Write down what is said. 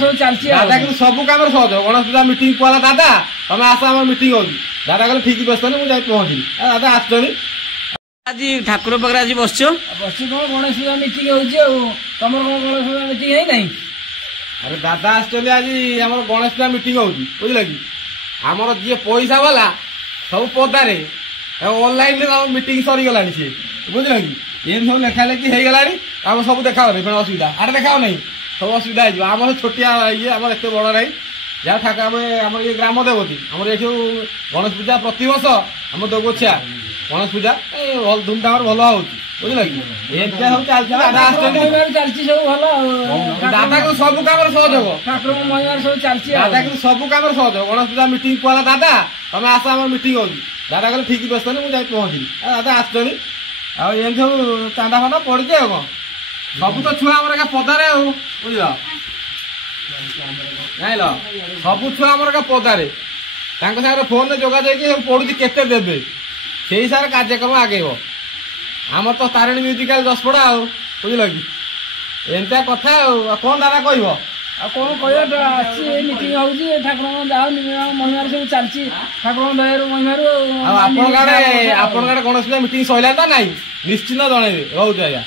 सब चलती दादा कि सब कम सहज गणेश पूजा मीटिंग कहला दादा तुम आस आम मीटिंग हो दादा कहले ठीक व्यस्त मुझे पहुँचली दादा आसनी आज ठाकुर पाखे आज बस बस कौन गणेश पूजा मीटिंग होम कौन गणेश पूजा मीटिंग है नहीं अरे दादा आज गणेश पूजा मीटिंग हो बुझल कि आमर जी पैसा वाला सब पदारे ऑनलाइन मीटिंग सरीगला सी बुझल कि ये सब लेखा लेखी हो गला आम सब देखा असुविधा आटे देखा नहीं सब असुविधा आम छोटिया ये आम एत बड़ ना जहाँ ठाकुर आम ये ग्राम देवती आम ये गणेश पूजा प्रत वर्ष आम दगोछिया गणेश पूजा धूमधाम भल हो बुझल कि सब चलती सब भल दादा को सब कम सहयोग ठाकुर महिमा सब चलती दादा कि सब कम सहयोग गणेश पूजा मीटिंग कहला दादा तुम आस आम मीटिंग हो दादा कहले ठीक व्यस्त मुझे पहुँचली दादा आसनी आम सब चांदा फांदा पड़ी कौन सब तो छुआ आम पदारे बुझल जाइल सब छुआ आम पदारे सागर फोन जोगाযোগ पड़ू केते देवे से हिसाब से कार्यक्रम आगेब आम तो तारिणी म्यूजिकाल दशपड़ा बुझल कि एमती कथा कौन दादा कह कौन कह मीटिंग हो ठाकुर जाओ महिमार सब चलती ठाकुर दयार महिमार आपण गाड़े गणेश पूजा मीटिंग सरला ना नहीं निश्चिंत जनइबे रोचे आज्ञा।